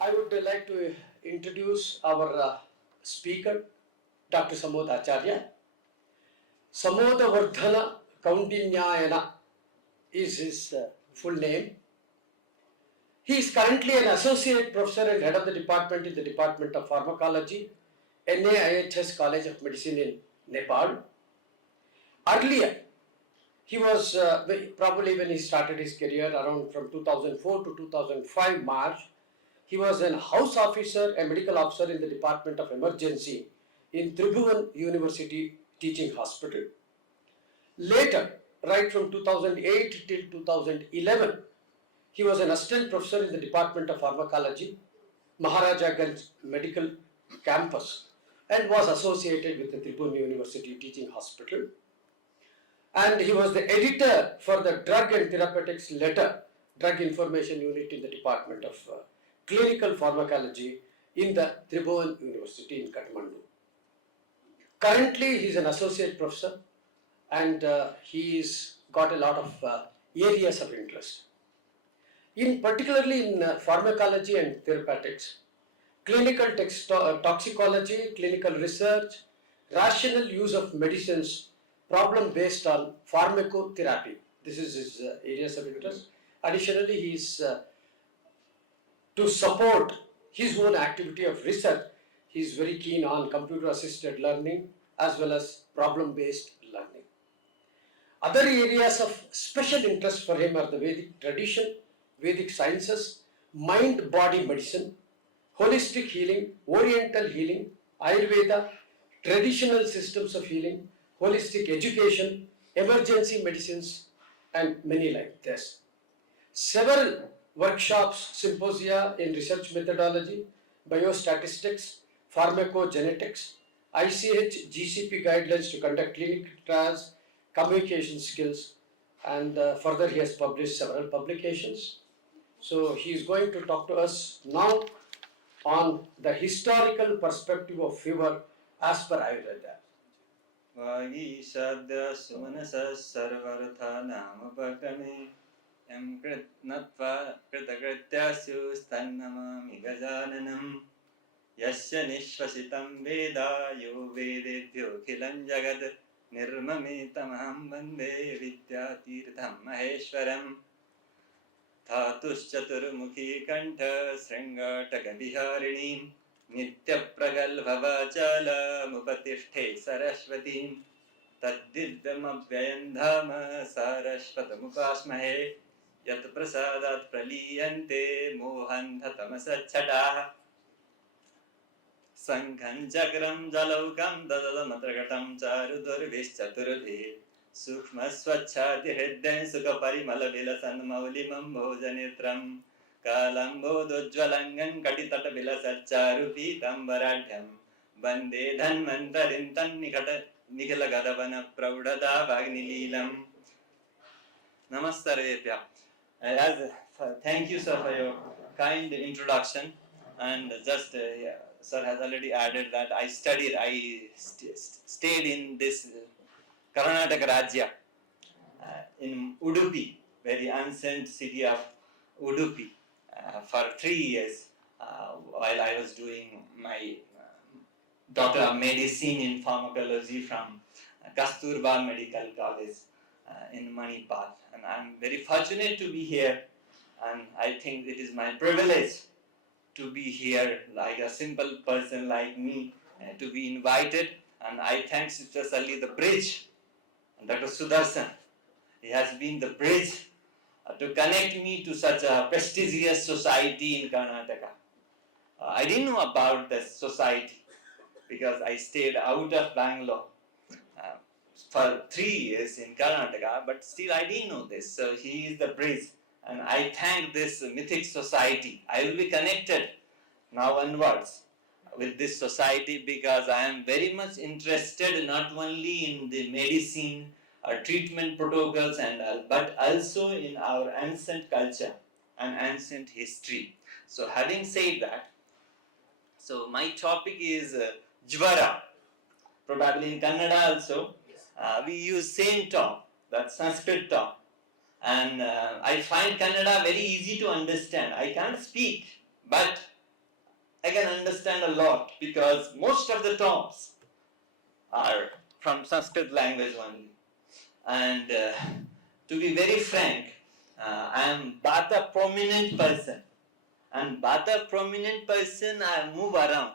I would like to introduce our speaker, Dr. Sammoda Acharya. Sammoda Vardhana Kaundinyayana is his full name. He is currently an associate professor and head of the department in the Department of Pharmacology, NAIHS College of Medicine in Nepal. Earlier, he was probably when he started his career around from 2004 to 2005 March, he was a house officer, a medical officer in the Department of Emergency in Tribhuvan University Teaching Hospital. Later, right from 2008 till 2011, he was an assistant professor in the Department of Pharmacology, Maharaja Ganj Medical Campus, and was associated with the Tribhuvan University Teaching Hospital. And he was the editor for the Drug and Therapeutics Letter, Drug Information Unit in the Department of Clinical Pharmacology in the Tribhuvan University in Kathmandu. Currently, he is an associate professor and he's got a lot of areas of interest. Particularly in pharmacology and therapeutics, clinical toxicology, clinical research, rational use of medicines, problem based on pharmacotherapy. This is his areas of interest. Additionally, he is to support his own activity of research. He is very keen on computer-assisted learning as well as problem-based learning. Other areas of special interest for him are the Vedic tradition, Vedic sciences, mind-body medicine, holistic healing, oriental healing, Ayurveda, traditional systems of healing, holistic education, emergency medicines, and many like this. Several workshops, symposia in research methodology, biostatistics, pharmacogenetics, ICH, GCP guidelines to conduct clinical trials, communication skills, and further he has published several publications. So he is going to talk to us now on the historical perspective of fever as per Ayurveda. Vagishadya sumanasa sarvartha namapakame yam kritnatva kritakrityasyu stannamami gajananam yasya nishvasitam veda yo vedebhyo khilam jagat nirmamitamaham vande vidyatirtham maheshwaram धातुश्चतुर्मुखी कंठ श्रृंगाटकविहारिणीं नित्यप्रगल्भवाचालमुपतिष्ठे सरस्वतीं तद्दिव्यमव्ययं धाम सारस्वतमुपास्महे यत्प्रसादात् प्रलीयन्ते मोहन्धतमसच्छटाः शङ्खं चक्रं जलौकं ददलमत्रकटं चारुदुर्भिश्चतुर्भिः सूक्ष्मस्वच्छादिहृदयं सुखपरिमलविलसन्मौलिमं भोजनेत्रं कालम्बोदोज्ज्वलङ्गं कटितटविलसच्चारुपीताम्बराढ्यं वन्दे धन्वन्तरिं तन्निखिलगदवनप्रौढदावाग्निलीलम् Namaste. Thank you, sir, for your kind introduction. And just, sir has already added that I stayed in this Karnataka Rajya in Udupi, very ancient city of Udupi, for 3 years while I was doing my Doctor of Medicine in Pharmacology from Kasturba Medical College in Manipal. And I'm very fortunate to be here, and I think it is my privilege to be here like a simple person like me, to be invited. And I thank especially the bridge, Dr. Sudarshan. He has been the bridge to connect me to such a prestigious society in Karnataka. I didn't know about this society because I stayed out of Bangalore for 3 years in Karnataka, but still I didn't know this. So he is the bridge, and I thank this mythic society. I will be connected now onwards with this society because I am very much interested not only in the medicine or treatment protocols and all, but also in our ancient culture and ancient history. So having said that, so my topic is Jvara. Probably in Kannada also, we use same term, that Sanskrit term. And I find Kannada very easy to understand. I can't speak, but I can understand a lot because most of the terms are from Sanskrit language only. And to be very frank, I am but a prominent person. And but a prominent person, I move around.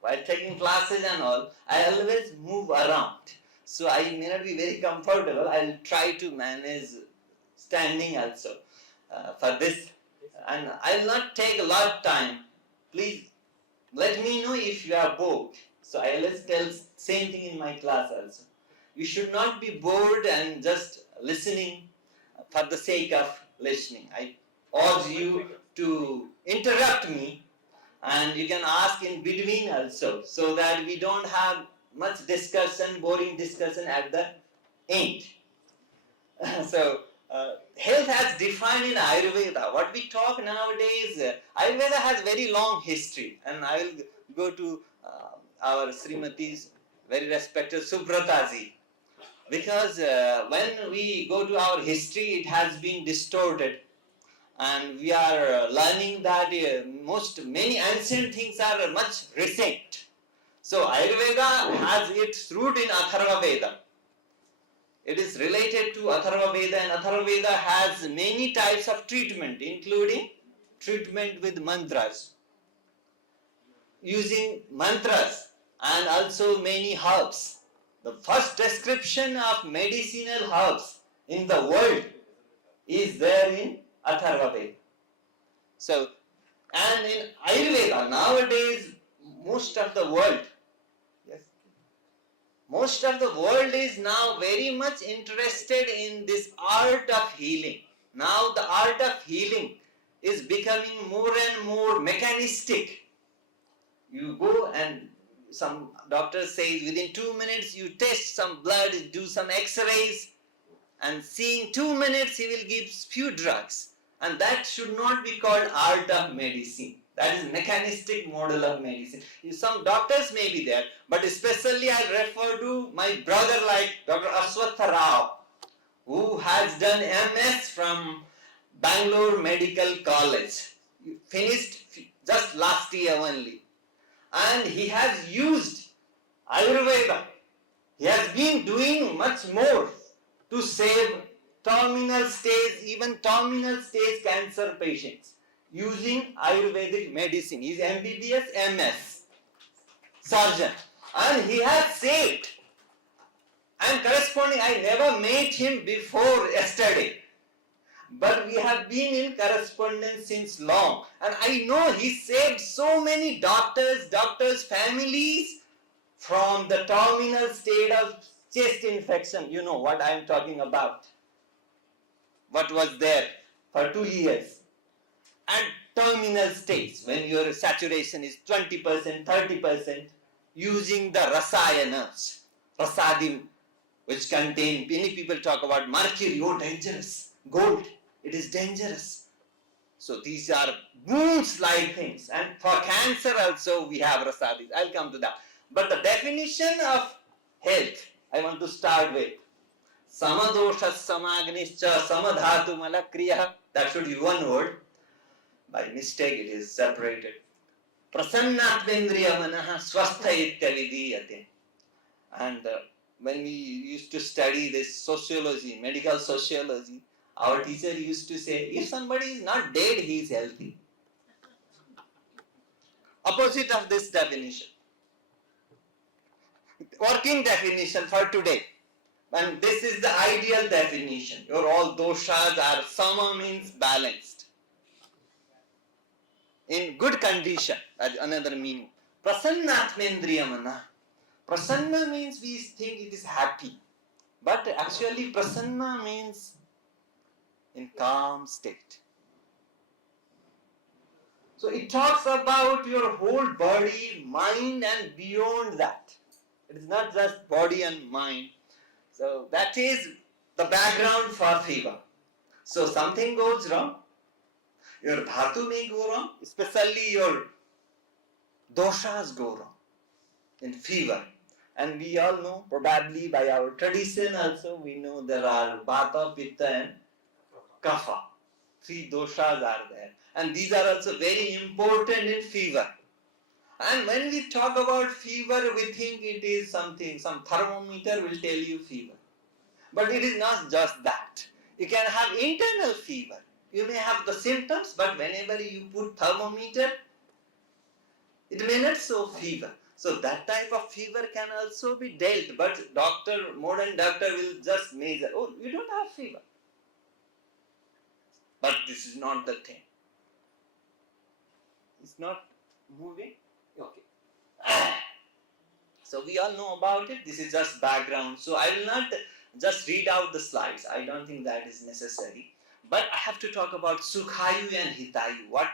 While taking classes and all, I always move around. So I may not be very comfortable. I'll try to manage standing also for this. And I'll not take a lot of time. Please let me know if you are bored. So I always tell same thing in my class also. You should not be bored and just listening for the sake of listening. I urge you to interrupt me, and you can ask in between also, so that we don't have much discussion, boring discussion at the end. So, health has defined in Ayurveda. What we talk nowadays, Ayurveda has very long history, and I will go to our Srimati's very respected Subrataji, because when we go to our history, it has been distorted, and we are learning that many ancient things are much recent. So Ayurveda has its root in Atharvaveda. It is related to Atharvaveda, and Atharvaveda has many types of treatment, including treatment with mantras, using mantras, and also many herbs. The first description of medicinal herbs in the world is there in Atharvaveda. So, and in Ayurveda, nowadays, most of the world is now very much interested in this art of healing. Now the art of healing is becoming more and more mechanistic. You go and some doctor says within 2 minutes you test some blood, do some x-rays, and seeing 2 minutes he will give few drugs. And that should not be called art of medicine. That is mechanistic model of medicine. Some doctors may be there, but especially I refer to my brother like Dr. Aswatha Rao, who has done MS from Bangalore Medical College. He finished just last year only. And he has used Ayurveda. He has been doing much more to save terminal stage, even terminal stage cancer patients using Ayurvedic medicine. He is MBBS MS surgeon, and he has saved. And corresponding, I never met him before yesterday, but we have been in correspondence since long, and I know he saved so many doctors, families from the terminal state of chest infection. You know what I am talking about. What was there for 2 years. At terminal stage, when your saturation is 20%, 30%, using the rasayanas, rasadim, which contain, many people talk about mercury, oh dangerous, gold, it is dangerous. So these are wounds-like things. And for cancer also we have rasadis. I'll come to that. But the definition of health, I want to start with Samadosha Samagnischa Samadhatu Malakriya. That should be one word. By mistake it is separated. Prasannatmendriya Manaha Swastha Ityavidiyate. And when we used to study this sociology, medical sociology, our teacher used to say, if somebody is not dead, he is healthy. Opposite of this definition. Working definition for today. And this is the ideal definition. Your all doshas are sama, means balanced. In good condition, that's another meaning. Prasannatmendriyamana. Prasanna means we think it is happy. But actually prasanna means in calm state. So it talks about your whole body, mind, and beyond that. It is not just body and mind. So that is the background for fever. So something goes wrong, your dhatu may go wrong, especially your doshas go wrong in fever. And we all know, probably by our tradition also, we know there are vata, pitta and kapha. Three doshas are there. And these are also very important in fever. And when we talk about fever, we think it is something, some thermometer will tell you fever. But it is not just that. You can have internal fever. You may have the symptoms, but whenever you put thermometer, it may not show fever. So that type of fever can also be dealt, but modern doctor will just measure, oh, you don't have fever. But this is not the thing. It's not moving? Okay. So we all know about it. This is just background. So I will not just read out the slides. I don't think that is necessary. But I have to talk about Sukhayu and Hitayu. What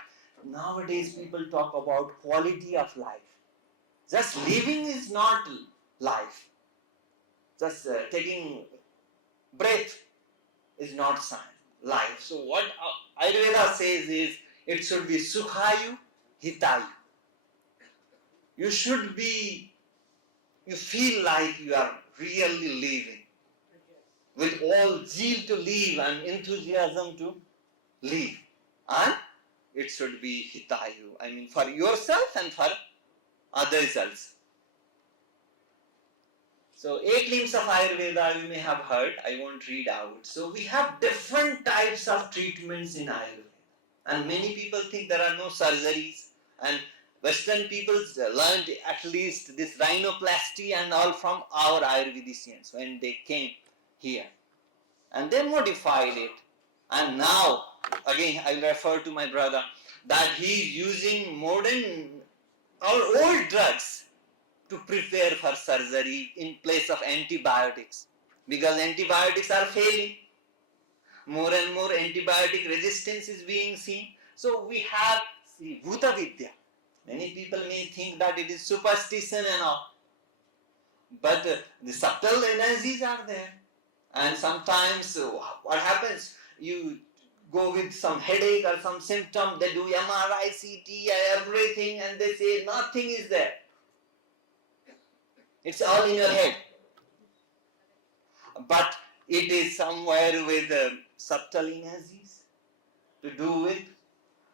nowadays people talk about quality of life. Just living is not life. Just taking breath is not life. So what Ayurveda says is it should be Sukhayu, Hitayu. You feel like you are really living with all zeal to live and enthusiasm to live. And it should be Hitayu. I mean for yourself and for others also. So 8 limbs of Ayurveda you may have heard. I won't read out. So we have different types of treatments in Ayurveda. And many people think there are no surgeries. And Western people learned at least this rhinoplasty and all from our Ayurvedicians when they came here. And they modified it. And now, again, I will refer to my brother, that he is using modern or old drugs to prepare for surgery in place of antibiotics. Because antibiotics are failing. More and more antibiotic resistance is being seen. So we have Bhuta Vidya. Many people may think that it is superstition and all. But the subtle energies are there. And sometimes what happens? You go with some headache or some symptom, they do MRI, CT, everything, and they say nothing is there. It's all in your head. But it is somewhere with subtle energies to do with.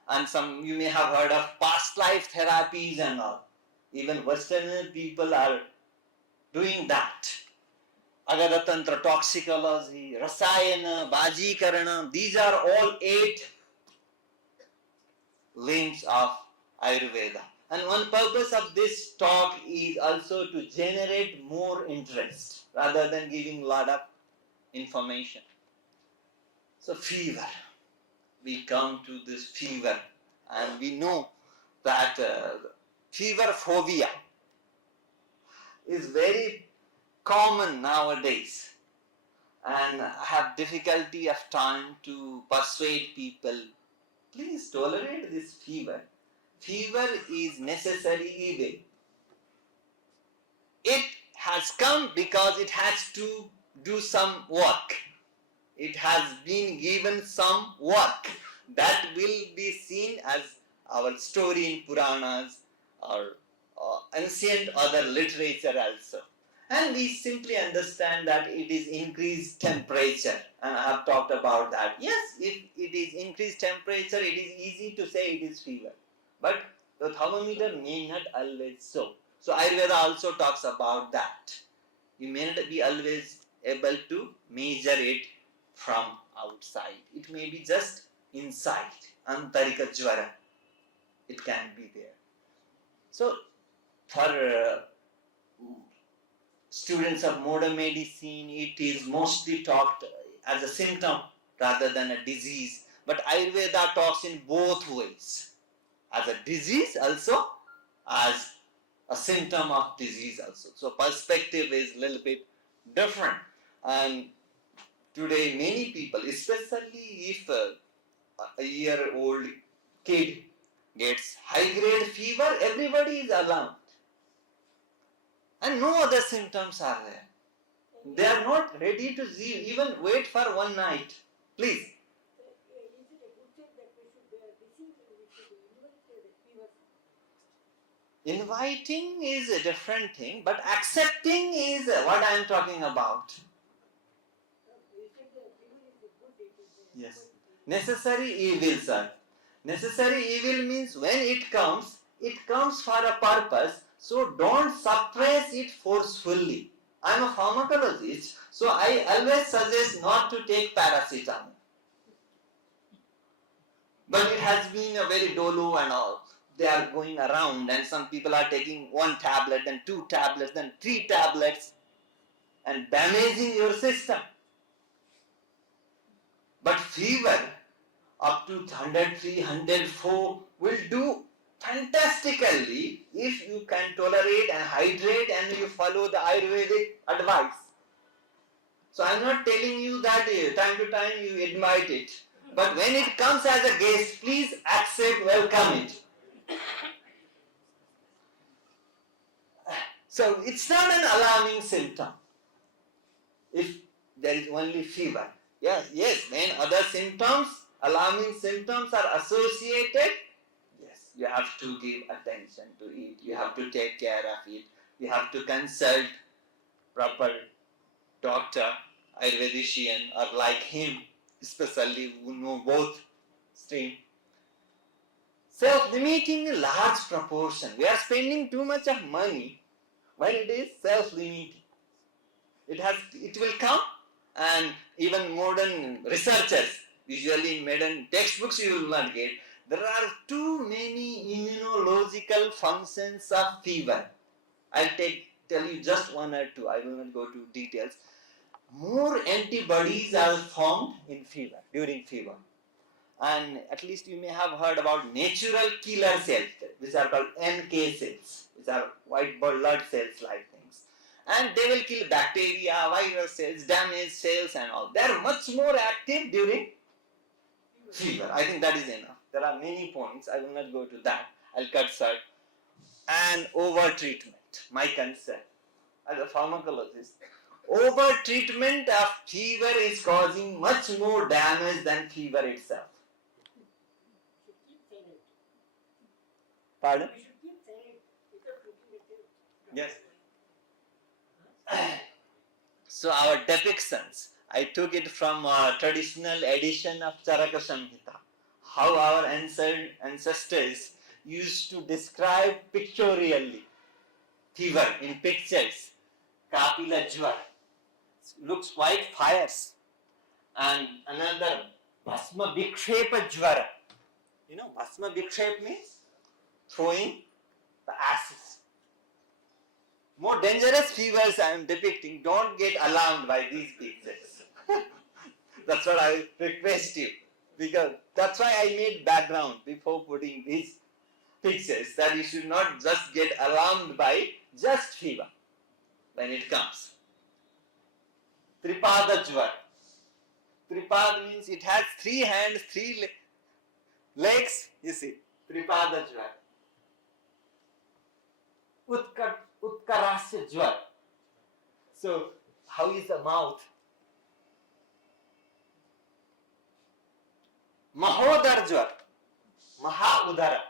And you may have heard of past life therapies and all. Even Western people are doing that. Agaratantra, toxicology, rasayana, bajikarana, these are all 8 limbs of Ayurveda. And one purpose of this talk is also to generate more interest rather than giving a lot of information. So fever. We come to this fever and we know that fever phobia is very common nowadays, and I have difficulty of time to persuade people, please tolerate this fever. Fever is necessary evil. It has come because it has to do some work. It has been given some work that will be seen as our story in Puranas or ancient other literature also. And we simply understand that it is increased temperature, and I have talked about that. Yes, if it is increased temperature, it is easy to say it is fever. But the thermometer may not always show. So Ayurveda also talks about that. You may not be always able to measure it from outside. It may be just inside. Antarika Jvara. It can be there. So for students of modern medicine, it is mostly talked as a symptom rather than a disease. But Ayurveda talks in both ways. As a disease also, as a symptom of disease also. So perspective is a little bit different. And today many people, especially if a year-old kid gets high-grade fever, everybody is alarmed. And no other symptoms are there. They are not ready to even wait for one night. Please. Is it a good thing that we should invite the fever? Inviting is a different thing, but accepting is what I am talking about. You said the fever is a good thing. Yes. Necessary evil, sir. Necessary evil means when it comes for a purpose, so don't suppress it forcefully. I am a pharmacologist, so I always suggest not to take paracetamol. But it has been a very dolo and all. They are going around and some people are taking 1 tablet, then 2 tablets, then 3 tablets and damaging your system. But fever up to 103, 104 will do fantastically if you can tolerate and hydrate and you follow the Ayurvedic advice. So I am not telling you that time to time you admit it. But when it comes as a guest, please accept, welcome it. So it's not an alarming symptom if there is only fever. Yes, when other symptoms, alarming symptoms are associated, yes, you have to give attention to it, you have to take care of it, you have to consult proper doctor, Ayurvedician or like him, especially who know both stream. Self-limiting in large proportion. We are spending too much of money when it is self-limiting. It will come, and even modern researchers, usually in modern textbooks you will not get, there are too many immunological functions of fever. I'll tell you just 1 or 2, I will not go to details. More antibodies are formed in fever, during fever. And at least you may have heard about natural killer cells, which are called NK cells, which are white blood cells like things. And they will kill bacteria, virus cells, damaged cells and all. They are much more active during fever. I think that is enough. There are many points, I will not go to that. I'll cut short. And over-treatment, my concern as a pharmacologist. Over-treatment of fever is causing much more damage than fever itself. We should keep silent. Pardon? We should keep silent without looking at it. Yes. So our depictions, I took it from a traditional edition of Charaka Samhita. How our ancestors used to describe pictorially fever in pictures. Kapila Jvar looks white fires, and another Bhasma Vikshepa Jvara. You know, Bhasma Vikshep means throwing the ashes. More dangerous fevers I am depicting. Don't get alarmed by these pictures. That's what I request you, because that's why I made background before putting these pictures, that you should not just get alarmed by just fever when it comes. Tripada Jvar. Tripad means it has 3 hands, 3 legs, you see. Tripada Jvar. Utkarasya Jvar. So, how is the mouth? Mahodar Jvar. Mahaudara.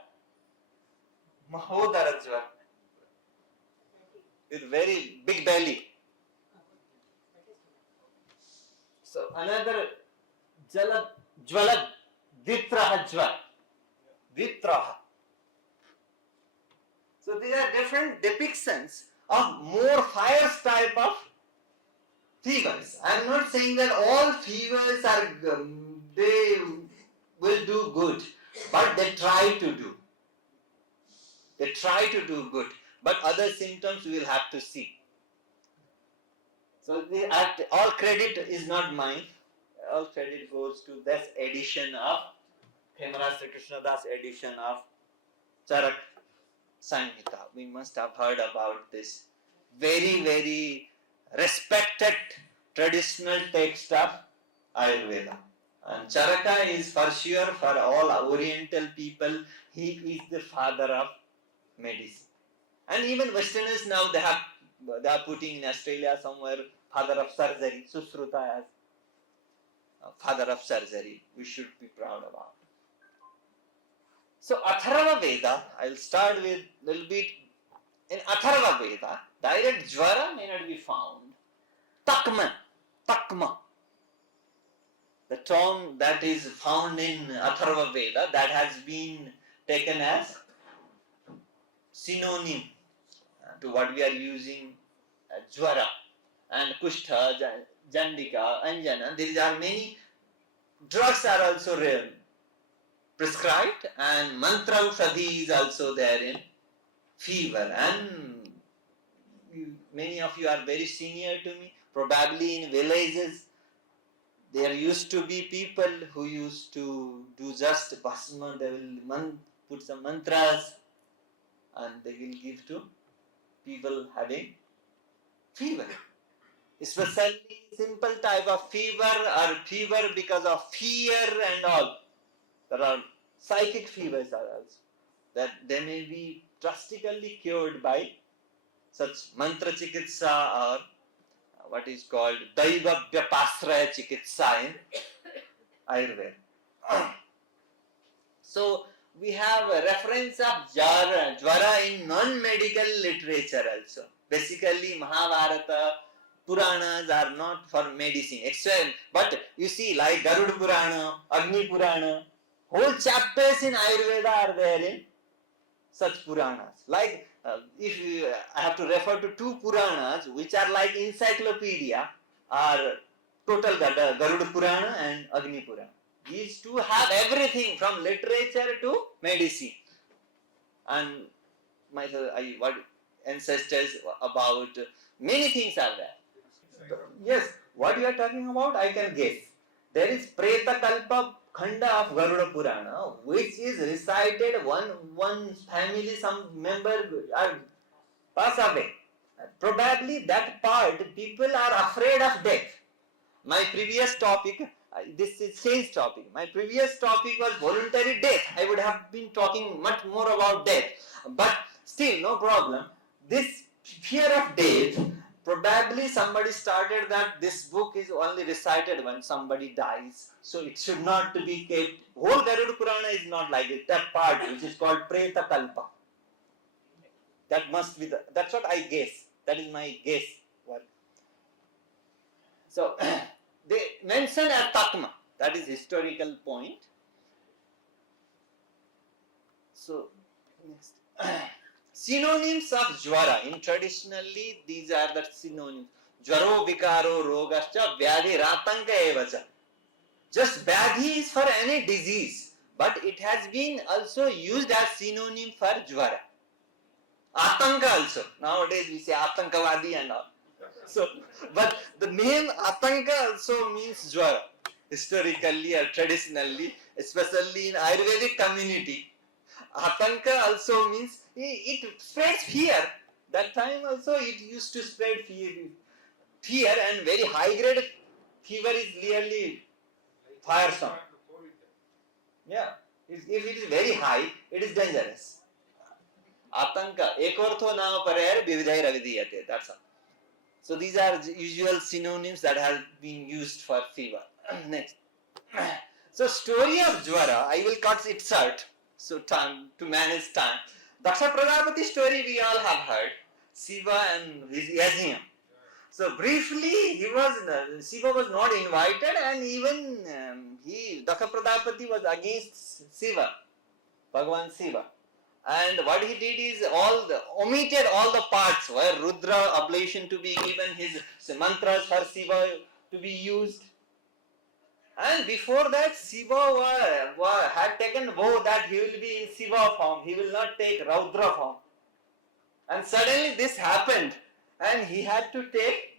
Mahodara Jvar. With very big belly. So another Jvalad Ditraha Jvar. Ditraha. So these are different depictions of more fierce type of fevers. I am not saying that all fevers are they will do good, but they try to do. They try to do good, but other symptoms we will have to see. So all credit is not mine. All credit goes to this edition of Hemraj Sri Krishnadas edition of Charak Samhita. We must have heard about this very, very respected traditional text of Ayurveda. And Charaka is for sure for all Oriental people, he is the father of medicine. And even Westerners now they are putting in Australia somewhere father of surgery, Susruta as father of surgery. We should be proud about. So Atharvaveda, I'll start with a little bit. In Atharvaveda, direct Jvara may not be found. Takma. The the term that is found in Atharvaveda that has been taken as synonym to what we are using Jvara and Kushtha, Jandika, Anjana. There are many drugs are also prescribed, and mantra ushadhi is also there in fever. And many of you are very senior to me. Probably in villages, there used to be people who used to do just bhasma. They will put some mantras and they will give to people having fever. Especially simple type of fever or fever because of fear and all. There are psychic fevers are also. That they may be drastically cured by such mantra chikitsa or what is called Daiva Vyapasraya Chikitsa in Ayurveda. So we have a reference of Jvara in non-medical literature also. Basically Mahabharata, Puranas are not for medicine. But you see, like Garuda Purana, Agni Purana, whole chapters in Ayurveda are there in such Puranas. Like I have to refer to two Puranas which are like encyclopedia, are total Garuda Purana and Agni Purana. These two have everything from literature to medicine. And my ancestors about many things are there. Yes, what you are talking about, I can guess. There is Preta Kalpa Khanda of Garuda Purana, which is recited one family, some member pass away. Probably that part, people are afraid of death. My previous topic, this is change topic. My previous topic was voluntary death. I would have been talking much more about death. But still, no problem. This fear of death, probably somebody started that this book is only recited when somebody dies. So it should not be kept. Whole Garuda Purana is not like it. That part which is called Preta Kalpa. That must be that's what I guess. That is my guess. So they mention a Tatma. That is historical point. So next. Synonyms of Jvara. In traditionally, these are the synonyms. Jvaro, Vikaro, Rogascha, Vyadhi, Ratanka evacha. Just Vyadhi is for any disease, but it has been also used as synonym for Jvara. Atanka also. Nowadays we say Atankavadi and all. So, but the name Atanka also means Jvara. Historically or traditionally, especially in Ayurvedic community, Atanka also means it spreads fear. That time also it used to spread fear and very high grade fever is really firesome. Yeah, if it is very high, it is dangerous. Atanka, ekortho nama parayar vividhai ravidiyate. That's all. So these are the usual synonyms that have been used for fever. Next. So story of Jvara, I will cut it short. So time to manage time. Daksha Prajapati story we all have heard. Shiva and his yajna. So briefly, Shiva was not invited, and even Daksha Prajapati was against Shiva, Bhagavan Shiva. And what he did is omitted all the parts where Rudra oblation to be given, his mantras for Shiva to be used. And before that, Shiva had taken vow that he will be in Shiva form, he will not take Rudra form. And suddenly this happened, and he had to take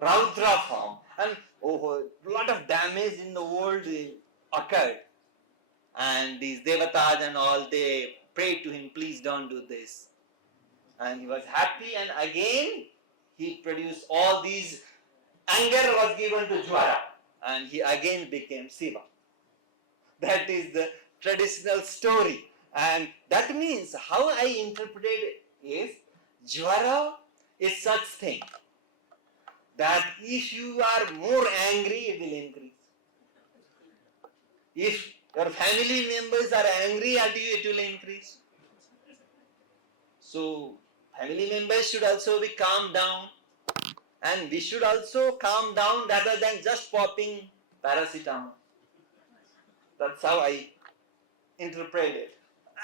Rudra form. And a lot of damage in the world occurred. And these devatas and all, they prayed to him, please don't do this. And he was happy, and again he produced all these, anger was given to Jvara, and he again became Shiva. That is the traditional story. And that means, how I interpret it is, Jvara is such thing that if you are more angry, it will increase. If your family members are angry at you, it will increase. So, family members should also be calmed down. And we should also calm down rather than just popping paracetamol. That's how I interpret it.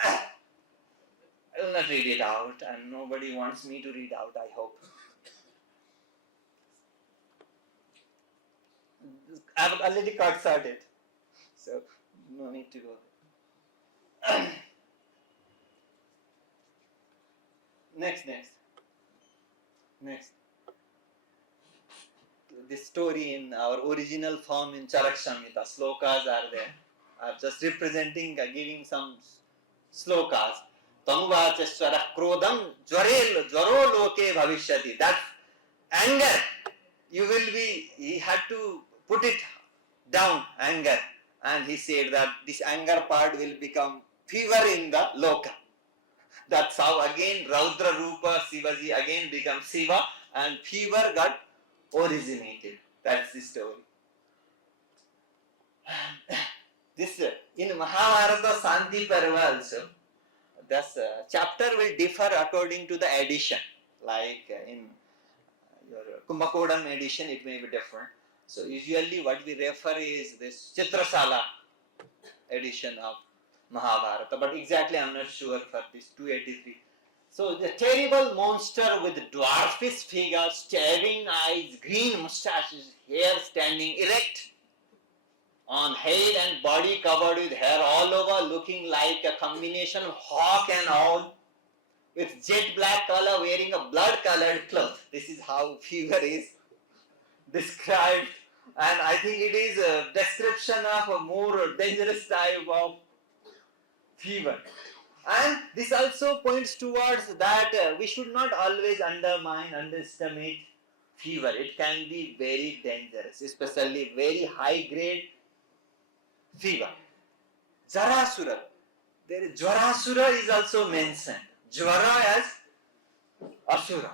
I will not read it out, and nobody wants me to read out, I hope. I've already cut it, so no need to go. Next. This story in our original form in Charakshamhita, slokas are there. I'm just representing, giving some slokas. Tamuvachaswara krodam jvaro loke bhavishyati. That anger, he had to put it down, anger. And he said that this anger part will become fever in the loka. That's how again Raudra Rupa Shivaji again becomes Shiva and fever got originated. That's the story. This in Mahabharata Santi Parva also, this chapter will differ according to the edition. Like in your Kumbakodam edition, it may be different. So usually what we refer is this Chitrasala edition of Mahabharata, but exactly I am not sure for this 283. So the terrible monster with dwarfish figure, staring eyes, green mustaches, hair standing erect on head and body covered with hair all over, looking like a combination of hawk and owl, with jet black color, wearing a blood colored cloth. This is how fever is described, and I think it is a description of a more dangerous type of fever. And this also points towards that we should not always underestimate fever. It can be very dangerous, especially very high grade fever. Jvarasura. Jvarasura is also mentioned. Jvara as Asura.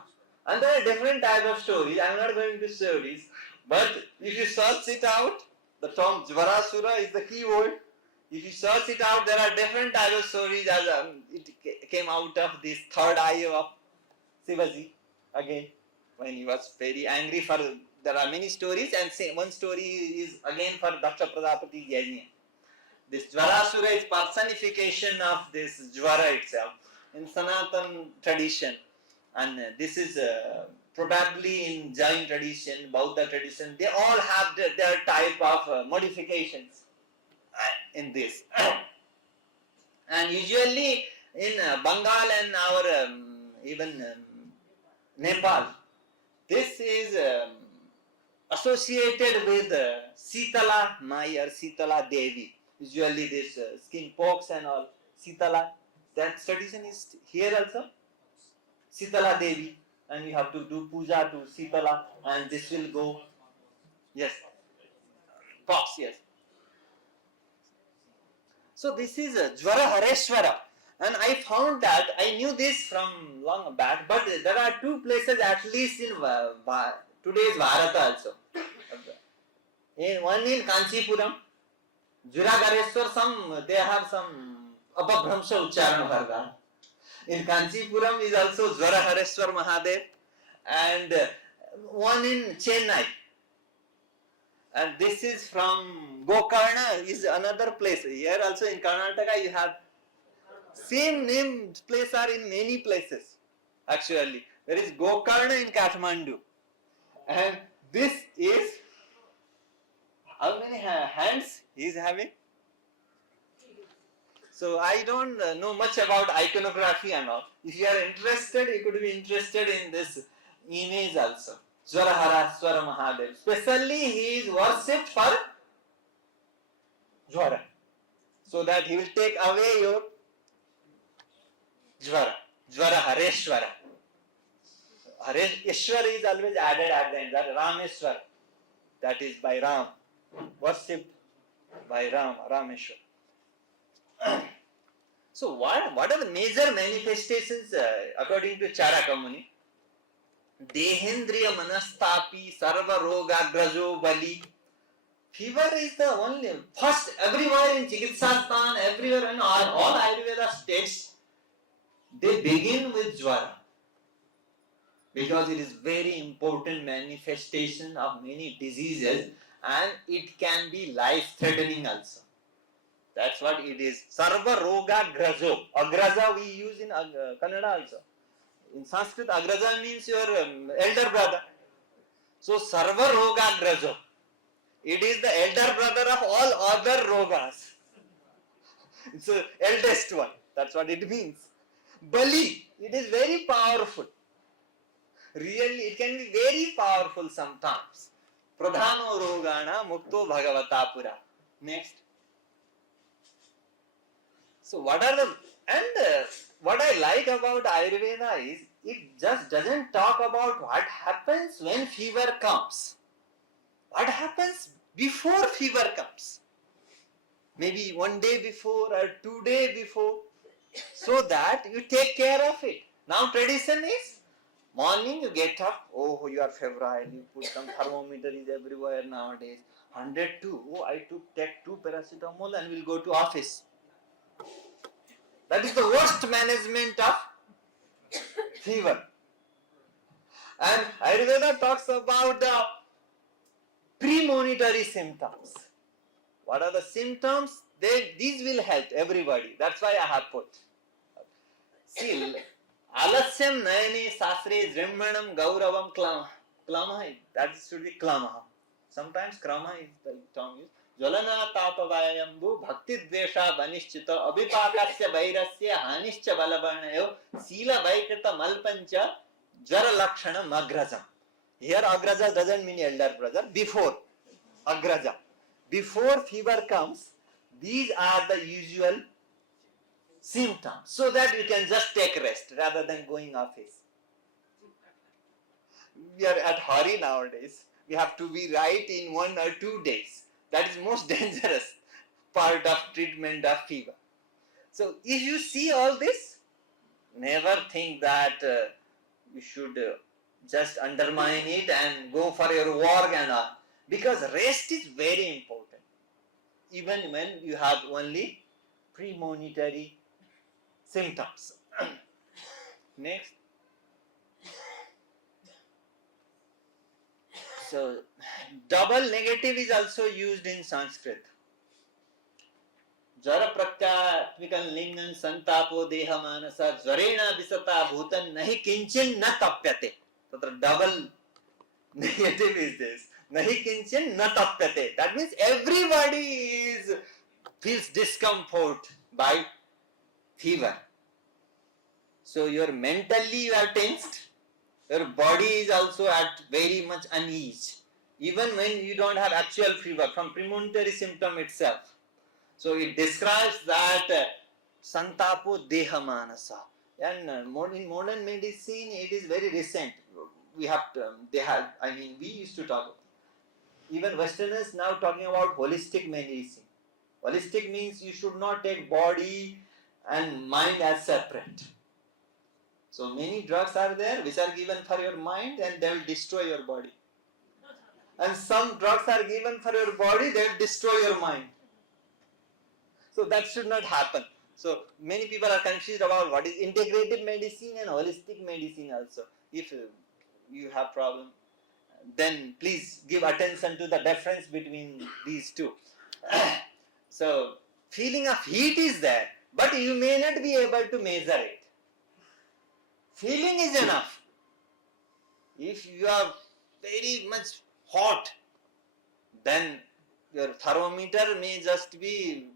And there are different types of stories. I am not going to show this. But if you search it out, the term Jvarasura is the key word. If you search it out, there are different types of stories as it came out of this third eye of Shivaji again when he was very angry. There are many stories, and one story is again for Daksha Prajapati's yajna. This Jvarasura is personification of this Jvara itself in Sanatan tradition, and this is probably in Jain tradition, Bauddha tradition. They all have their type of modifications in this. And usually in Bengal and our even Nepal, this is associated with Sitala Mai or Sitala Devi. Usually this skin pokes and all. Sitala, that tradition is here also. Sitala Devi, and you have to do puja to Sitala, and this will go. Yes, pox, yes. So this is Jvarahareshwara, and I found that I knew this from long back, but there are two places at least in today's Bharata also. One in Kanchipuram, Jvarahareshwar, they have some Apabhramsha Uchcharan for that. In Kanchipuram is also Jvarahareshwar Mahadev, and one in Chennai. And this is from Gokarna, is another place. Here also in Karnataka you have same named place are in many places. Actually, there is Gokarna in Kathmandu, and this is how many hands he is having? So I don't know much about iconography and all. If you are interested, you could be interested in this image also. Jvarahareshwara Mahadev. Especially he is worshipped for Jvara. So that he will take away your Jvara. Jvarahareshwara. Ishwara is always added at the end. That Rameshwara. That is by Ram. Worshipped by Ram. Rameshwara. So what are the major manifestations according to Charaka Muni? Dehendriya Manastapi Sarva Roga Grajo Bali. Fever is the only first everywhere in Chikitsastan, everywhere in all Ayurveda states, they begin with Jvara. Because it is very important manifestation of many diseases, and it can be life-threatening also. That's what it is. Sarva roga grajo. Agraja we use in Kannada also. In Sanskrit, agraja means your elder brother. So sarva roga grajo. It is the elder brother of all other rogas. It's the eldest one. That's what it means. Bali. It is very powerful. Really, it can be very powerful sometimes. Pradhano rogana mukto bhagavata pura. Next. So what are the, and what I like about Ayurveda is it just doesn't talk about what happens when fever comes. What happens before fever comes? Maybe 1 day before or 2 days before, so that you take care of it. Now tradition is morning you get up, oh you are febrile, you put some thermometer is everywhere nowadays. 102, oh I take 2 paracetamol and will go to office. That is the worst management of fever. And Ayurveda talks about the premonitory symptoms. What are the symptoms? These will help everybody. That's why I have put. See, alasyam nayane sasre zrimmanam gauravam klama. That should be klama. Sometimes krama is the term used. Jvalana tapavayambu bhakti dvesha vanishchita abhipakasya vairasya hanischa balavarnayo sila vaikrita malpancha jara lakshana agrajam. Here agraja doesn't mean elder brother. Before agraja. Before fever comes, these are the usual symptoms. So that you can just take rest rather than going office. We are at hurry nowadays. We have to be right in 1 or 2 days. That is most dangerous part of treatment of fever. So if you see all this, never think that you should just undermine it and go for your work and all. Because rest is very important. Even when you have only premonitory symptoms. Next. So, double negative is also used in Sanskrit. Jara pratyatmikam lingam santapo deha manasa jvarena visata bhutan nahi kinchin na tapyate. So, double negative is this. Nahi kinchin na tapyate. That means everybody feels discomfort by fever. So, mentally you are tensed. Your body is also at very much unease, even when you don't have actual fever, from premonitory symptom itself. So it describes that santapo deha manasa. And in modern medicine, it is very recent. We used to talk. Even Westerners now talking about holistic medicine. Holistic means you should not take body and mind as separate. So many drugs are there which are given for your mind and they will destroy your body. And some drugs are given for your body, they will destroy your mind. So that should not happen. So many people are confused about what is integrative medicine and holistic medicine also. If you have problem, then please give attention to the difference between these two. So feeling of heat is there, but you may not be able to measure it. Feeling is enough. If you are very much hot, then your thermometer may just be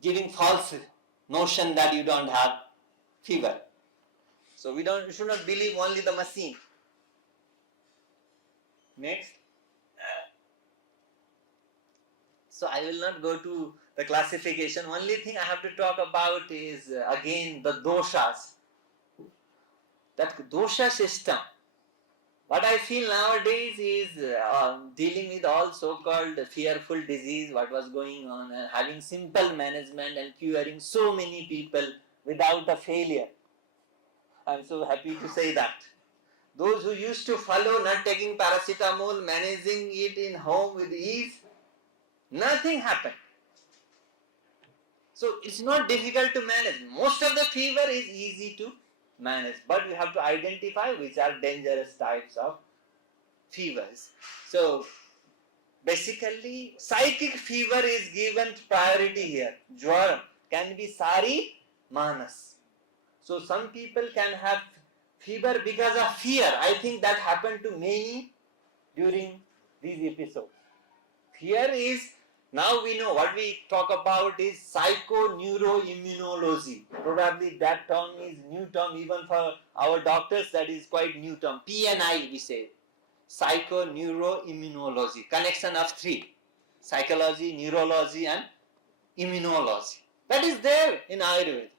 giving false notion that you don't have fever. So we should not believe only the machine. Next. So I will not go to the classification. Only thing I have to talk about is again the doshas. That dosha system. What I feel nowadays is dealing with all so-called fearful disease, what was going on, and having simple management and curing so many people without a failure. I am so happy to say that. Those who used to follow not taking paracetamol, managing it in home with ease, nothing happened. So it's not difficult to manage. Most of the fever is easy to manage, but we have to identify which are dangerous types of fevers. So basically psychic fever is given priority here. Jwara can be sari manas. So some people can have fever because of fear. I think that happened to many during these episodes. Fear is, now we know what we talk about is psychoneuroimmunology. Probably that term is new term even for our doctors, that is quite new term. PNI we say. Psychoneuroimmunology. Connection of three. Psychology, neurology and immunology. That is there in Ayurveda.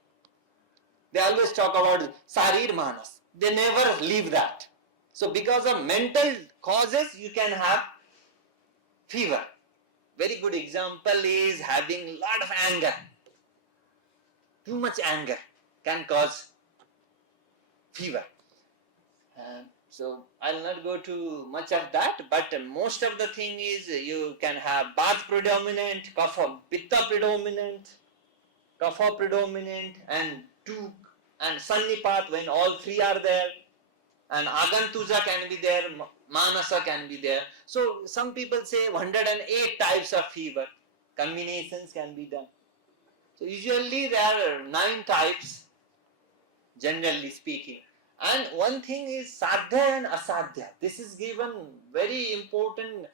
They always talk about Sarir Manas. They never leave that. So because of mental causes, you can have fever. Very good example is having lot of anger. Too much anger can cause fever. So I'll not go to much of that, but most of the thing is you can have Vata predominant, Kapha, Pitta predominant, Kapha predominant, and two and Sannipat when all three are there, and Agantuja can be there, Manasa can be there. So some people say 108 types of fever, combinations can be done. So usually there are 9 types, generally speaking. And one thing is Sadhya and Asadhya. This is given very important.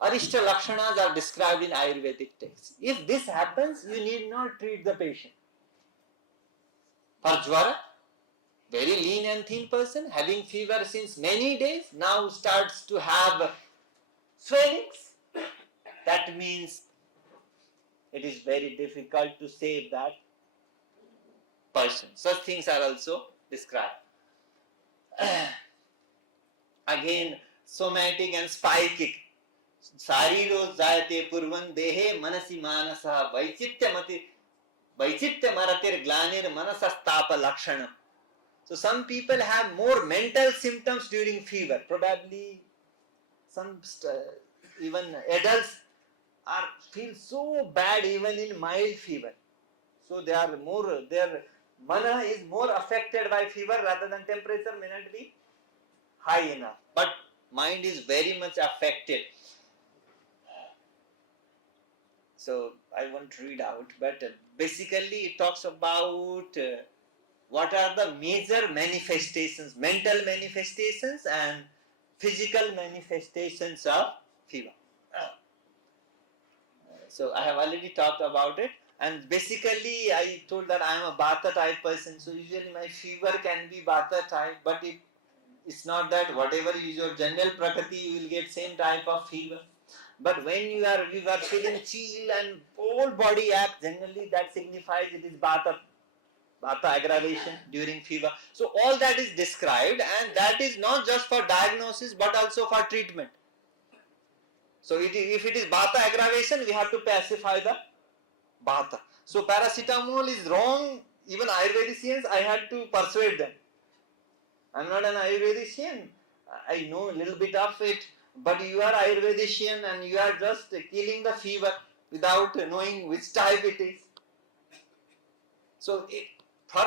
Arishta Lakshanas are described in Ayurvedic texts. If this happens, you need not treat the patient. For Jvara, very lean and thin person, having fever since many days, now starts to have swellings. That means it is very difficult to save that person. Such things are also described. Again, somatic and spikic. Sariro jayate purvan dehe manasi manasa vaichitya maratir glanir manasastapa lakshanam. So some people have more mental symptoms during fever. Probably some even adults feel so bad even in mild fever. So their mana is more affected by fever rather than temperature may not be high enough. But mind is very much affected. So I won't read out, but basically it talks about what are the major manifestations, mental manifestations and physical manifestations of fever. So I have already talked about it, and basically I told that I am a Vata type person, so usually my fever can be Vata type, but it's not that whatever is your general prakriti you will get same type of fever. But when you are feeling chill and whole body ache, generally that signifies it is Vata aggravation during fever. So all that is described, and that is not just for diagnosis but also for treatment. So if it is Vata aggravation, we have to pacify the Vata. So paracetamol is wrong. Even Ayurvedicians, I had to persuade them. I am not an Ayurvedician. I know a little bit of it, but you are Ayurvedician and you are just killing the fever without knowing which type it is. So for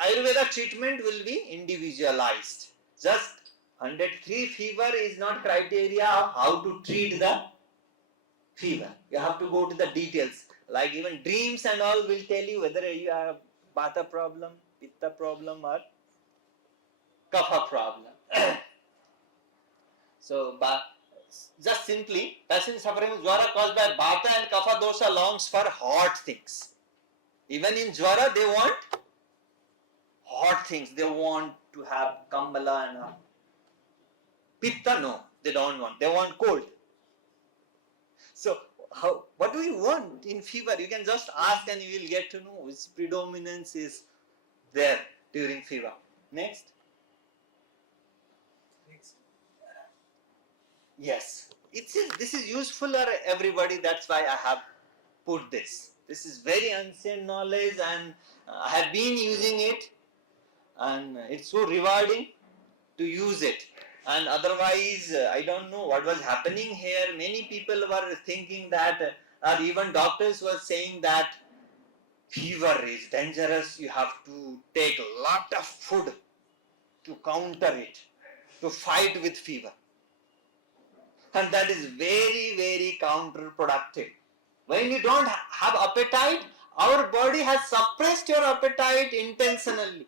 Ayurveda treatment will be individualized. Just 103 fever is not criteria of how to treat the fever. You have to go to the details. Like even dreams and all will tell you whether you have Vata problem, Pitta problem or Kapha problem. So just simply, patient suffering with Jvara caused by Vata and Kapha dosha longs for hot things. Even in Jvara they want hot things. They want to have Kambala and Pitta, no, they don't want. They want cold. So what do you want in fever? You can just ask and you will get to know which predominance is there during fever. Next. Yes. This is useful for everybody. That's why I have put this. This is very ancient knowledge and I have been using it, and it's so rewarding to use it. And otherwise, I don't know what was happening here. Many people were thinking that, or even doctors were saying that fever is dangerous. You have to take a lot of food to counter it, to fight with fever. And that is very, very counterproductive. When you don't have appetite, our body has suppressed your appetite intentionally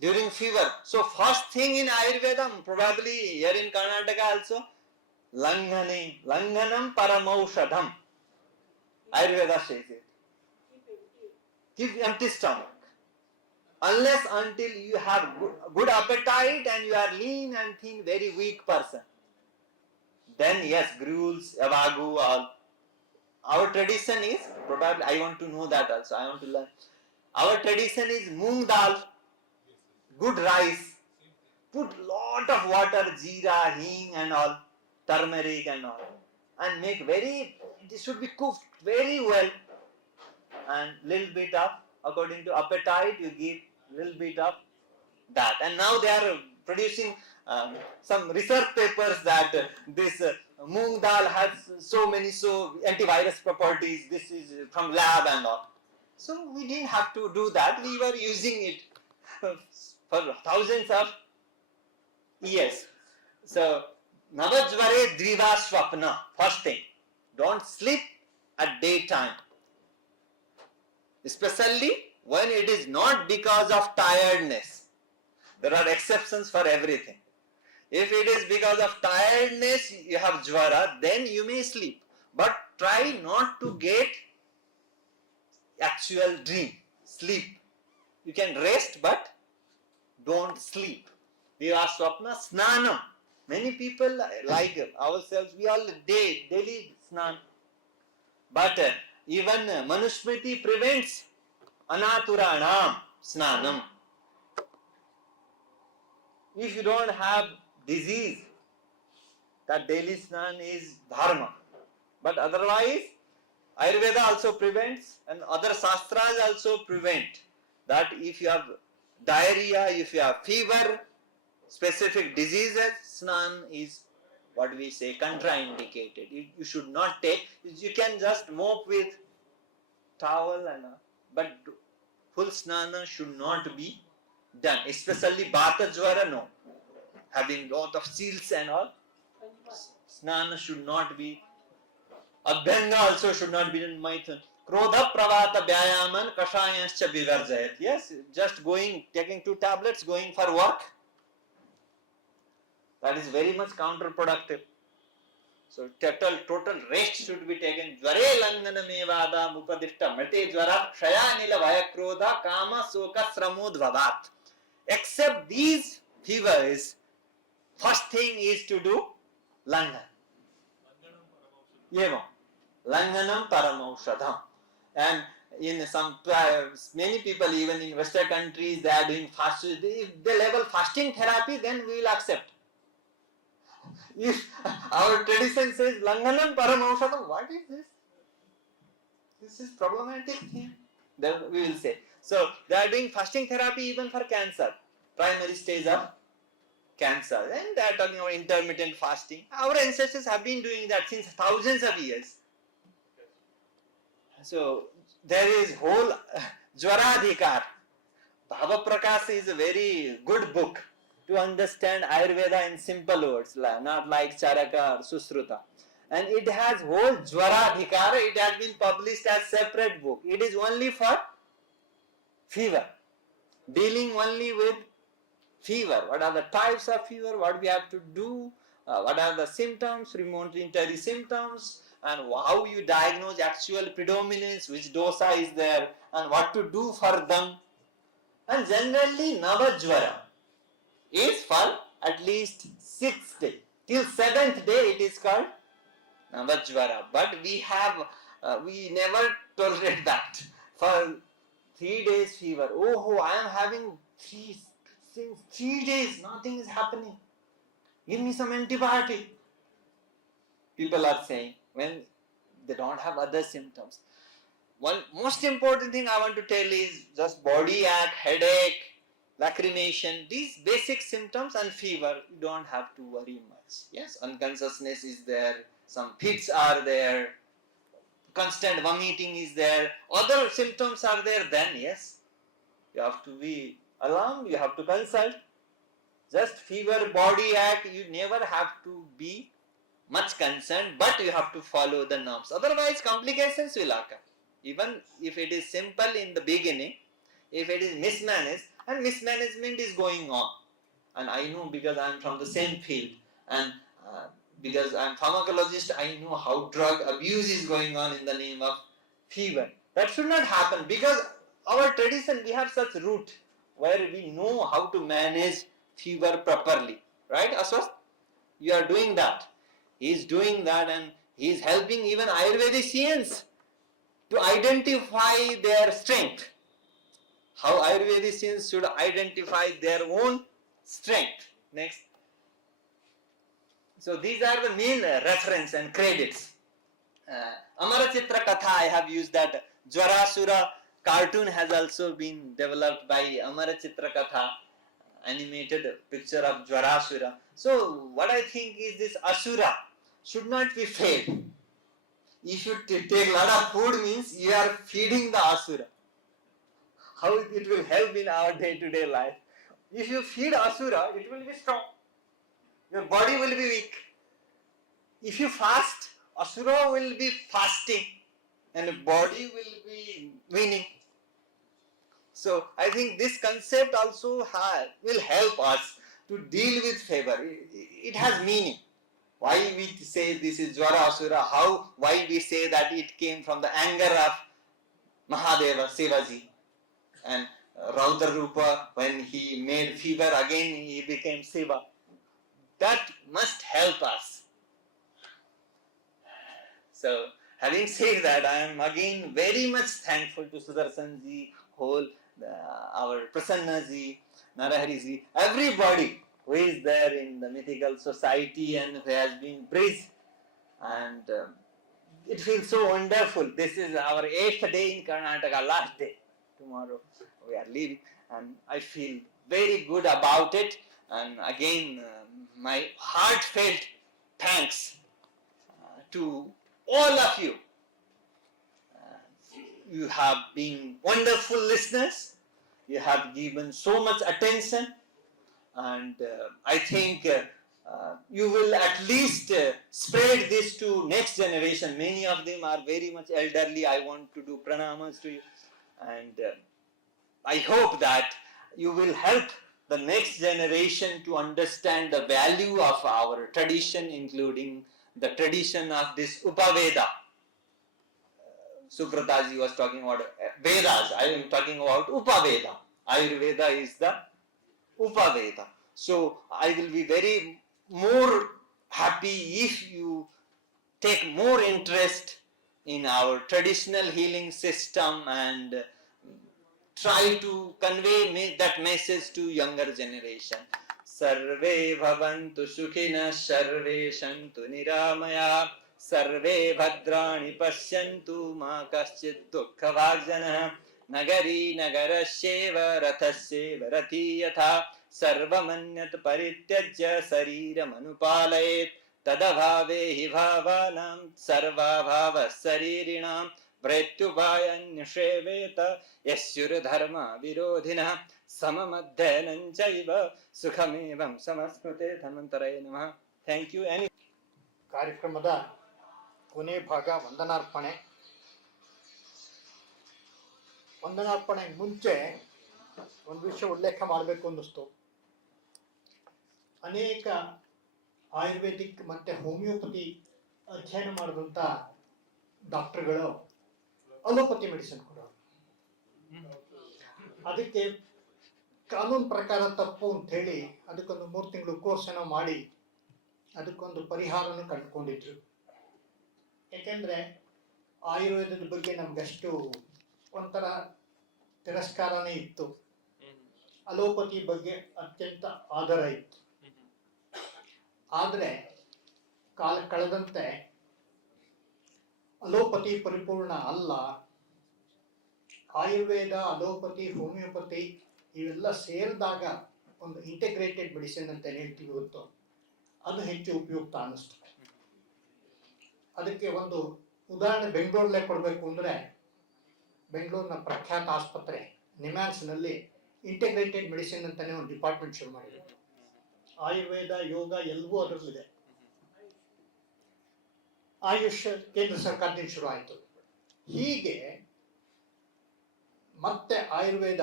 during fever. So first thing in Ayurveda, probably here in Karnataka also, Langhanam paramaushadham. Ayurveda says it. Keep empty. Keep empty stomach. Unless until you have good appetite and you are lean and thin, very weak person. Then yes, gruels, avagu, all. Our tradition is, probably I want to know that also, I want to learn. Our tradition is moong dal, good rice, put lot of water, jeera, hing and all, turmeric and all, and make very, it should be cooked very well, and little bit of, according to appetite, you give little bit of that. And now they are producing some research papers that this moong dal has so many antivirus properties. This is from lab and all. So we didn't have to do that. We were using it for thousands of years. So Navajvare Driva Swapna. First thing, don't sleep at daytime, especially when it is not because of tiredness. There are exceptions for everything. If it is because of tiredness, you have jvara, then you may sleep. But try not to get actual dream, sleep. You can rest, but don't sleep. Diva swapna snanam. Many people like ourselves, we all daily snan. But even Manusmriti prevents anaturanam snanam. If you don't have disease, that daily snan is dharma. But otherwise, Ayurveda also prevents, and other shastras also prevent, that if you have diarrhea, if you have fever, specific diseases, snan is what we say contraindicated. You should not take, you can just mop with towel and but full snana should not be done, especially Bata Jvara, no. Having lot of seals and all, snana should not be. Abhyanga also should not be done. Maithan. Krodha pravata vyayaman kashayanscha vivarjayat. Yes, just going, taking 2 tablets, going for work. That is very much counterproductive. So total rest should be taken. Jvare langana mevada mupadishta mate jvara kshayanila vayakrodha kama soka sramodvadat. Except these fevers, first thing is to do langana. Langanam paramaushadham. And in some many people, even in Western countries, they are doing fast. If they level fasting therapy, then we will accept. If our tradition says Langanam paramaushadham, what is this? This is problematic thing. Then we will say. So they are doing fasting therapy even for cancer, primary stage of cancer, and they are talking about intermittent fasting. Our ancestors have been doing that since thousands of years. So there is whole Jvaradhikar. Bhava Prakash is a very good book to understand Ayurveda in simple words, not like Charaka or Susruta. And it has whole Jvaradhikar. It has been published as separate book. It is only for fever, dealing only with fever. What are the types of fever? What we have to do? What are the symptoms? Premonitory symptoms, and how you diagnose actual predominance, which dosa is there, and what to do for them. And generally, Navajvara is for at least 6th day. Till 7th day, it is called Navajvara. But we never tolerate that. For 3 days fever. Oh, I am having since 3 days, nothing is happening. Give me some antibiotic. People are saying when they don't have other symptoms. One most important thing I want to tell is just body ache, headache, lacrimation, these basic symptoms and fever, you don't have to worry much. Yes, unconsciousness is there, some fits are there, constant vomiting is there, other symptoms are there, then yes, you have to be alarmed, you have to consult. just fever, body ache, you never have to be much concerned, but you have to follow the norms. Otherwise, complications will occur. Even if it is simple in the beginning, if it is mismanaged, and mismanagement is going on. And I know because I am from the same field, and because I am pharmacologist, I know how drug abuse is going on in the name of fever. That should not happen, because our tradition, we have such root where we know how to manage fever properly. Right, Aswast? You are doing that. He is doing that, and he is helping even Ayurvedicians to identify their strength. How Ayurvedicians should identify their own strength. Next. So these are the main reference and credits. Amarachitra Katha, I have used that. Jvarasura cartoon has also been developed by Amarachitra Katha, animated picture of Jvarasura. So what I think is this Asura should not be fed. If you take a lot of food, means you are feeding the Asura. How it will help in our day-to-day life? If you feed Asura, it will be strong. Your body will be weak. If you fast, Asura will be fasting and the body will be winning. So I think this concept also will help us to deal with fever. It has meaning. Why we say this is Jvarasura, why we say that it came from the anger of Mahadeva, Shivaji. And Raudrarupa, when he made fever, again he became Shiva. That must help us. So, having said that, I am again very much thankful to Sudarshanji, our Prasannaji, Narahariji, everybody who is there in the mythical society and who has been praised. And it feels so wonderful. This is our 8th day in Karnataka, last day. Tomorrow we are leaving, and I feel very good about it. And again, my heartfelt thanks to all of you. You have been wonderful listeners. You have given so much attention, and I think you will at least spread this to next generation. Many of them are very much elderly. I want to do pranamas to you, and I hope that you will help the next generation to understand the value of our tradition, including the tradition of this Upaveda. Subrataji was talking about Vedas. I am talking about Upaveda. Ayurveda is the Upaveda. So I will be very more happy if you take more interest in our traditional healing system and try to convey that message to younger generation. Sarve bhavantu sukhina, sarve santu niramaya, sarve bhadrani pashyantu ma kaschid dukkha bhagjanah, nagari nagarasyeva rathasyeva rathi yatha, sarvamanyat parityajya sariram anupalayet, tadabhave hi bhavanam sarva bhava saririnam, Vretyubhayanyasheveta yasyuradharma virodhina samamadhyananchaiva sukhamevam samasmrute dhanvantaraye namaha. Thank you. ಕಾರ್ಯಕ್ರಮದ ಕೊನೆ ಭಾಗ ವಂದನಾರ್ಪಣೆ. ವಂದನಾರ್ಪಣೆ ಮುಂಚೆ ಒಂದು ವಿಷಯ ಉಲ್ಲೇಖ ಮಾಡಬೇಕು ಅನ್ನಿಸ್ತು. ಅನೇಕ ಆಯುರ್ವೇದಿಕ್ ಮತ್ತು ಹೋಮಿಯೋಪತಿ ಅಧ್ಯಯನ ಮಾಡಿದಂಥ ಡಾಕ್ಟರ್ಗಳು ಅಲೋಪತಿ ಮೆಡಿಸಿನ್ ಕೊಡೋರು. ಅದಕ್ಕೆ ಕಾನೂನು ಪ್ರಕಾರ ತಪ್ಪು ಅಂಥೇಳಿ ಅದಕ್ಕೊಂದು 3 ತಿಂಗಳು ಕೋರ್ಸ್ ಏನೋ ಮಾಡಿ ಅದಕ್ಕೊಂದು ಪರಿಹಾರನೂ ಕಂಡುಕೊಂಡಿದ್ರು. ಏಕೆಂದರೆ ಆಯುರ್ವೇದದ ಬಗ್ಗೆ ನಮಗಷ್ಟು ಒಂಥರ ತಿರಸ್ಕಾರನೇ ಇತ್ತು. ಅಲೋಪತಿ ಬಗ್ಗೆ ಅತ್ಯಂತ ಆದರ ಇತ್ತು. ಆದರೆ ಕಾಲ ಕಳೆದಂತೆ ಅಲೋಪತಿ ಪರಿಪೂರ್ಣ ಅಲ್ಲ. ಆಯುರ್ವೇದ, ಅಲೋಪತಿ, ಹೋಮಿಯೋಪತಿ ಇವೆಲ್ಲ ಸೇರಿದಾಗ ಒಂದು ಇಂಟಿಗ್ರೇಟೆಡ್ ಮೆಡಿಸಿನ್ ಅಂತ ಹೇಳ್ತೀವಿ ಗೊತ್ತು, ಅದು ಹೆಚ್ಚು ಉಪಯುಕ್ತ ಅನ್ನಿಸ್ತದೆ. ಅದಕ್ಕೆ ಒಂದು ಉದಾಹರಣೆ ಬೆಂಗಳೂರಲ್ಲೇ ಕೊಡಬೇಕು ಅಂದರೆ, ಬೆಂಗಳೂರಿನ ಪ್ರಖ್ಯಾತ ಆಸ್ಪತ್ರೆ ನಿಮ್ಯಾನ್ಸ್ನಲ್ಲಿ ಇಂಟಿಗ್ರೇಟೆಡ್ ಮೆಡಿಸಿನ್ ಅಂತಲೇ ಒಂದು ಡಿಪಾರ್ಟ್ಮೆಂಟ್ ಶುರು ಮಾಡಿದ್ರು. ಆಯುರ್ವೇದ, ಯೋಗ ಎಲ್ಲವೂ ಅದರಲ್ಲಿದೆ. ಆಯುಷ್ ಕೇಂದ್ರ ಸರ್ಕಾರದಿಂದ ಶುರು ಆಯಿತು. ಹೀಗೆ ಮತ್ತೆ ಆಯುರ್ವೇದ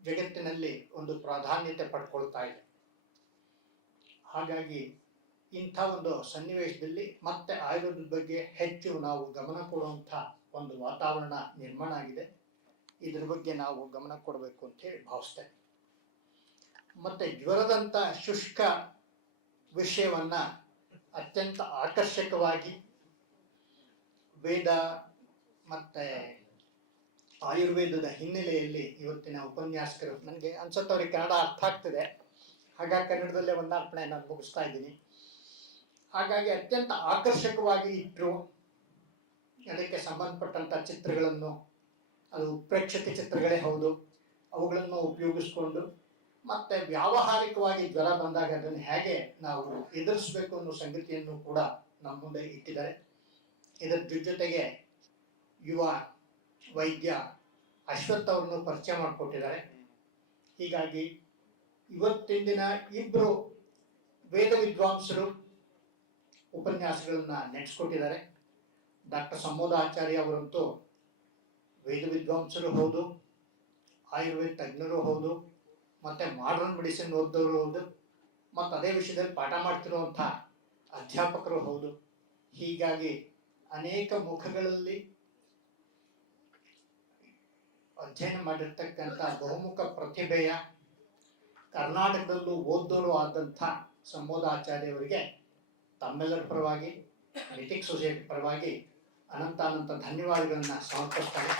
ಜಗತ್ತಿನಲ್ಲಿ ಒಂದು ಪ್ರಾಧಾನ್ಯತೆ ಪಡ್ಕೊಳ್ತಾ ಇದೆ. ಹಾಗಾಗಿ ಇಂಥ ಒಂದು ಸನ್ನಿವೇಶದಲ್ಲಿ ಮತ್ತೆ ಆಯುರ್ವೇದದ ಬಗ್ಗೆ ಹೆಚ್ಚು ನಾವು ಗಮನ ಕೊಡುವಂಥ ಒಂದು ವಾತಾವರಣ ನಿರ್ಮಾಣ ಆಗಿದೆ. ಇದ್ರ ಬಗ್ಗೆ ನಾವು ಗಮನ ಕೊಡಬೇಕು ಅಂತ ಹೇಳಿ ಭಾವಿಸ್ತೇನೆ. ಮತ್ತೆ ಜ್ವರದಂಥ ಶುಷ್ಕ ವಿಷಯವನ್ನ ಅತ್ಯಂತ ಆಕರ್ಷಕವಾಗಿ ವೇದ ಮತ್ತೆ ಆಯುರ್ವೇದದ ಹಿನ್ನೆಲೆಯಲ್ಲಿ ಇವತ್ತಿನ ಉಪನ್ಯಾಸಕರು, ನನಗೆ ಅನ್ಸುತ್ತೆ ಅವ್ರಿಗೆ ಕನ್ನಡ ಅರ್ಥ ಆಗ್ತದೆ, ಹಾಗಾಗಿ ಕನ್ನಡದಲ್ಲೇ ಒಂದಾರ್ಪಣೆ ನಾನು ಮುಗಿಸ್ತಾ ಇದ್ದೀನಿ. ಹಾಗಾಗಿ ಅತ್ಯಂತ ಆಕರ್ಷಕವಾಗಿ ಇಟ್ಟರು. ಅದಕ್ಕೆ ಸಂಬಂಧಪಟ್ಟಂಥ ಚಿತ್ರಗಳನ್ನು, ಅದು ಪ್ರೇಕ್ಷಕ ಚಿತ್ರಗಳೇ ಹೌದು, ಅವುಗಳನ್ನು ಉಪಯೋಗಿಸ್ಕೊಂಡು ಮತ್ತೆ ವ್ಯಾವಹಾರಿಕವಾಗಿ ಜ್ವರ ಬಂದಾಗ ಅದನ್ನು ಹೇಗೆ ನಾವು ಎದುರಿಸಬೇಕು ಅನ್ನೋ ಸಂಗತಿಯನ್ನು ಕೂಡ ನಮ್ಮ ಮುಂದೆ ಇಟ್ಟಿದ್ದಾರೆ. ಇದರ ಜೊತೆಗೆ ಯುವ ವೈದ್ಯ ಅಶ್ವಥ್ ಅವರನ್ನು ಪರಿಚಯ ಮಾಡಿಕೊಟ್ಟಿದ್ದಾರೆ. ಹೀಗಾಗಿ ಇವತ್ತಿನ ದಿನ ಇಬ್ಬರು ವೇದ ವಿದ್ವಾಂಸರು ಉಪನ್ಯಾಸಗಳನ್ನ ನಡೆಸ್ಕೊಟ್ಟಿದ್ದಾರೆ. ಡಾಕ್ಟರ್ ಸಮೋದ ಆಚಾರ್ಯ ಅವರಂತೂ ವೇದ ವಿದ್ವಾಂಸರು ಹೌದು, ಆಯುರ್ವೇದ ತಜ್ಞರು ಹೌದು, ಮತ್ತು ಮಾಡರ್ನ್ ಮೆಡಿಸಿನ್ ಓದೋರು ಹೌದು, ಮತ್ತು ಅದೇ ವಿಷಯದಲ್ಲಿ ಪಾಠ ಮಾಡ್ತಿರುವಂಥ ಅಧ್ಯಾಪಕರು ಹೌದು. ಹೀಗಾಗಿ ಅನೇಕ ಮುಖಗಳಲ್ಲಿ ಅಧ್ಯಯನ ಮಾಡಿರ್ತಕ್ಕಂಥ ಬಹುಮುಖ ಪ್ರತಿಭೆಯ ಕರ್ನಾಟಕದಲ್ಲೂ ಓದೋರು ಆದಂಥ ಸಮೋದ ಆಚಾರ್ಯವರಿಗೆ ತಮ್ಮೆಲ್ಲರ ಪರವಾಗಿ, ಮಿಥಿಕ್ ಸೊಸೈಟಿ ಪರವಾಗಿ ಅನಂತ ಧನ್ಯವಾದಗಳನ್ನು ಸಮರ್ಪಿಸ್ತಾರೆ.